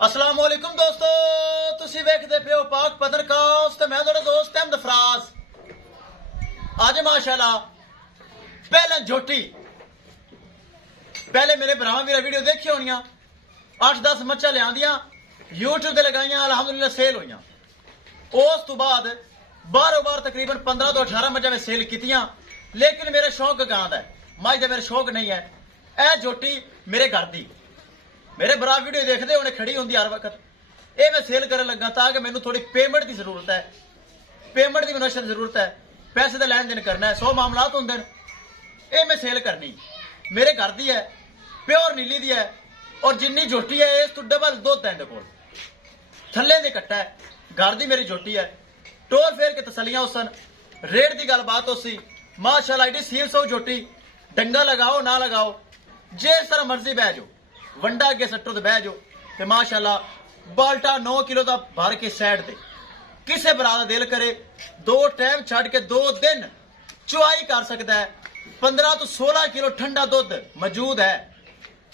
अस्सलाम वालेकुम दोस्तों, तुसी वेखदे पे हो पाक पत्रकास्ट ते मैं तुहाडा दोस्त अहमद फराज। अज माशाल्लाह पहले झोटी पहले मेरे भरावां मेरा वीडियो देखी होनियां 8-10 मच्छा लियांदियां यूट्यूब ते लगाइयां अल्हम्दुलिल्लाह सेल होइयां। उस तो बाद बारों बार तकरीबन 15 तो 18 मच्छा मैं सेल कीतियां, लेकिन मेरा शौक गां दा है, मज दा मेरा शौक नहीं है। यह झोटी मेरे घर दी मेरे भरा वीडियो देखते उन्हें खड़ी होंगी हर वक्त। ये मैं सेल कर लगा ताकि मैंने थोड़ी पेमेंट की जरूरत है, पेमेंट की मैनू जरूरत है, पैसे का लैन देन करना है, 100 मामलात होंगे। ये मैं सेल करनी मेरे घर की है, प्योर नीली दी है, और जिन्नी झोटी है इस तो डबल दुध है कोल थले दे कट्टा है। घर की मेरी झोटी है, टोर फेर के तसलियां उसन, रेट की गलबात उसी माशाल्लाह एडी सील सौ झोटी। डंगा लगाओ ना लगाओ जिस तरह मर्जी बह जाओ, वंडा अगे सट्टो तो बह जाओ ते माशाल्लाह बाल्टा 9 किलो का भर के साइड ते किसे भरा दा दिल करे 2 टाइम छड़ के 2 दिन चुआई कर सकता है। 15 तो 16 किलो ठंडा दुध मौजूद है।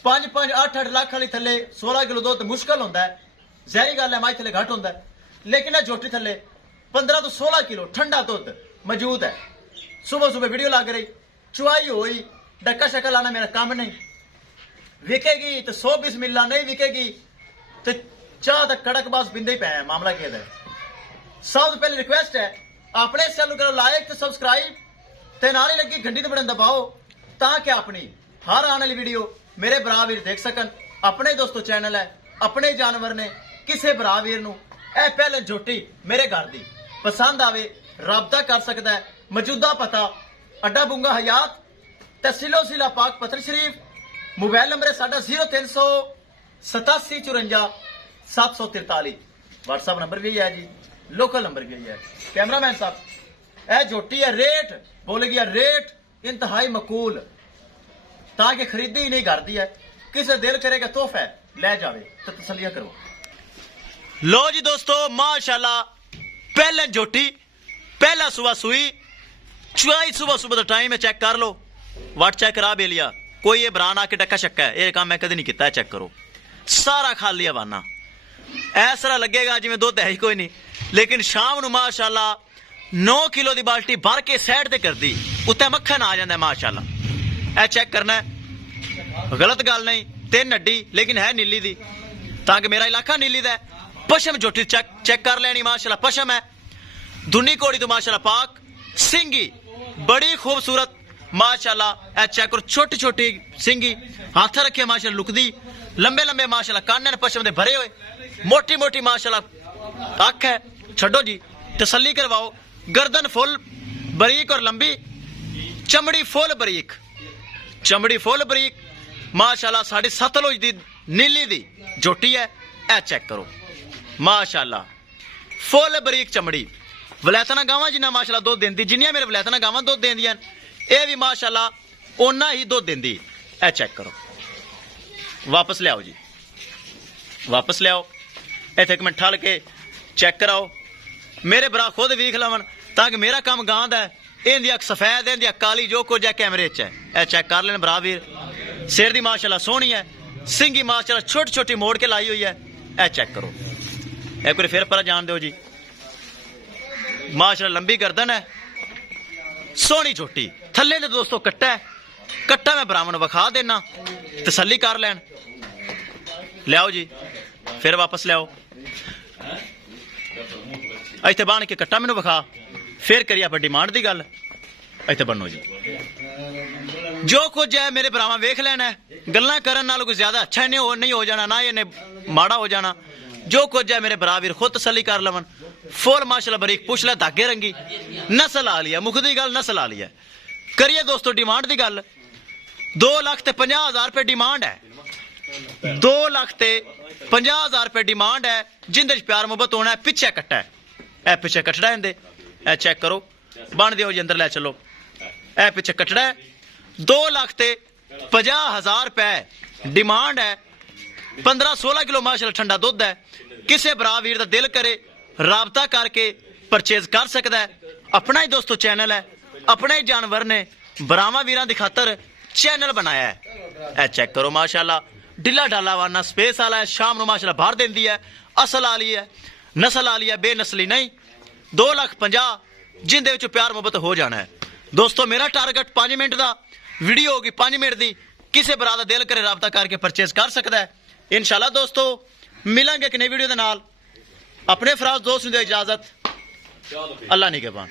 5-5 8-8 लाख वाली थले 16 किलो दुध मुश्किल होंदा है, जहरी गल है, माई थले घट होंदा है, लेकिन यह झोटी थले 15 तो 16 किलो ठंडा दुध मौजूद है। सुबह सुबह वीडियो लग रही, चुआई हुई, डक्का शक्का लाना मेरा काम नहीं। विकेगी तो 100 बिस्मिल्ला, नहीं विकेगी तो चाह तक कड़क बास बिंदे ही पे है। मामला क्या है, सब पहले रिक्वेस्ट है अपने चैनल करो लाइक तो सब्सक्राइब ते नाल ही लगी घंटी तो बटन दबाओ ताकि अपनी हर आने वाली वीडियो मेरे भरा वीर देख सकन। अपने दोस्तों चैनल है, अपने जानवर ने, किसे भरा वीर नू ए पहले झोटी मेरे घर दी पसंद आवे राबता कर सकता है। मौजूदा पता अड्डा बुंगा हयात तहसीलो जिला पाक पत्थर शरीफ। मोबाइल नंबर है साडा 038754 व्हाट्सएप नंबर भी है जी, लोकल नंबर भी है। कैमरामैन साहब यह झोटी है, रेट बोल गया, रेट इंतहाई मकूल ताकि खरीदी ही नहीं करती है। किसे दिल करेगा तोहफा ले जावे तो तसलिया करो। लो जी दोस्तों माशाल्लाह पहले झोटी पहला सुबह सुई चुआई सुबह सुबह का टाइम है, चेक कर लो, वाट चेक करा बेलिया, कोई ये बरान आके डक्का शक्का है, ये काम मैं कभी नहीं किया। चेक करो सारा खाली हवाना, ऐसा लगेगा जिवें दुध है ही कोई नहीं, लेकिन शाम नू माशाल्लाह 9 किलो की बाल्टी भर के साइड ते कर दी, उत्ते मक्खन आ जाता है माशाल्लाह। ए चेक करना है, गलत गल नहीं, 3 हड्डी लेकिन है नीली दी, ताकि मेरा इलाका नीली दा है। पशम झोटी चेक कर लेनी माशाल्लाह, पशम है दुनी कोड़ी तो माशाल्लाह पाक, सिंगी बड़ी खूबसूरत माशाल्लाह। ए चेक करो छोटी छोटी सिंगी, हाथ रखे माशाल्लाह लुकदी, लंबे लंबे माशाल्लाह कान ने पशम दे भरे हुए, मोटी मोटी माशाल्लाह अख है। छड्डो जी तसल्ली करवाओ, गर्दन फुल बरीक और लंबी, चमड़ी फुल बरीक, चमड़ी फुल बरीक माशाल्लाह। साड़ी सतलुज दी नीली दी झोटी है, ए चेक करो माशाल्लाह फुल बरीक चमड़ी। वलैतना गावां जिन्ना माशाल्लाह दुध देंदी, जिन्नियां मेरे वलैतना गावां दुध देंदियां ये भी माशाल्लाह ओना ही दुध देंदी। ए चेक करो, वापस ले आओ जी, वापस ले आओ, इत्थे एक मिनट ठल के चेक कराओ, मेरे भरा खुद वेख लवन ताकि मेरा काम गां दा है। इहदी अख सफेद, इहदी अख काली, जो कुछ है कैमरे च है, ए चेक कर लेन भरा वीर। सिर दी माशाल्लाह सोहनी है, सिंगी माशाल्लाह छोटी छोटी मोड़ के लाई हुई है, ए चेक करो। एक बार फिर पर जान दो जी, माशाल्लाह लंबी गर्दन है, सोहनी झोटी। थल्ले ने दोस्तों कट्टा है, कट्टा मैं ब्राह्मण विखा देना, तसल्ली कर लैन। ले आओ जी, फिर वापस ले आओ, इत्थे बन के कट्टा मैनू विखा, फिर करिए आप डिमांड की गल। इत्थे बनो जी, जो कुछ है मेरे भरावां वेख लेना है, गल्लां करन नाल कोई ज्यादा अच्छा नहीं हो जाना, ना इन्हें माड़ा हो जाना। जो कुछ है मेरे भरा वीर खुद तसल्ली कर लवन। फुल माशाल्लाह बरीक पुछ लै, धागे रंगी, नस्ल आ लिया, मुख दी गल नस्ल आ लिया। करिए दोस्तों डिमांड की गल, 2,50,000 रुपये डिमांड है, 2,50,000 रुपये डिमांड है। जिंदे प्यार मुहब्बत होना है, पिछे कट्टा है, ए पिछे कटड़ा इंदे, ए चेक करो, बन दियो जी अंदर लै चलो, ए पिछे कटड़ा है। 2,50,000 रुपये डिमांड है, 15-16 किलो माशाल्लाह ठंडा दुध है। किसे भरा वीर दा दिल करे राबता करके परचेज कर सकता है। अपना ही दोस्तों चैनल है, अपने ही जानवर ने भरावां वीरां दी खातर चैनल बनाया है। ए चेक करो माशाल्लाह ढिला ढाला वा ना स्पेस वाला है, शाम ਨੂੰ ਮਾਸ਼ਾਅੱਲਾ ਭਰ ਦਿੰਦੀ ਹੈ, ਅਸਲ ਵਾਲੀ ਹੈ, ਨਸਲ ਵਾਲੀ ਹੈ, ਬੇਨਸਲੀ ਨਹੀਂ। 2,50,000 ਜਿੰਦੇ ਵਿੱਚ ਪਿਆਰ ਮੁਹੱਬਤ ਹੋ ਜਾਣਾ ਹੈ। ਦੋਸਤੋ ਮੇਰਾ ਟਾਰਗੇਟ 5 ਮਿੰਟ ਦਾ ਵੀਡੀਓ ਹੋਗੀ, 5 ਮਿੰਟ ਦੀ, ਕਿਸੇ ਭਰਾ ਦਾ ਦਿਲ ਕਰੇ ਰਾਬਤਾ ਕਰਕੇ ਪਰਚੇਸ ਕਰ ਸਕਦਾ ਹੈ। ਇਨਸ਼ਾਅੱਲਾ ਦੋਸਤੋ ਮਿਲਾਂਗੇ ਇੱਕ ਨਈ ਵੀਡੀਓ ਦੇ ਨਾਲ। ਆਪਣੇ ਫਰਾਜ਼ ਦੋਸਤ ਨੂੰ ਦਿਓ ਇਜਾਜ਼ਤ। ਅੱਲਾ ਨਿਗਹਿਬਾਨ।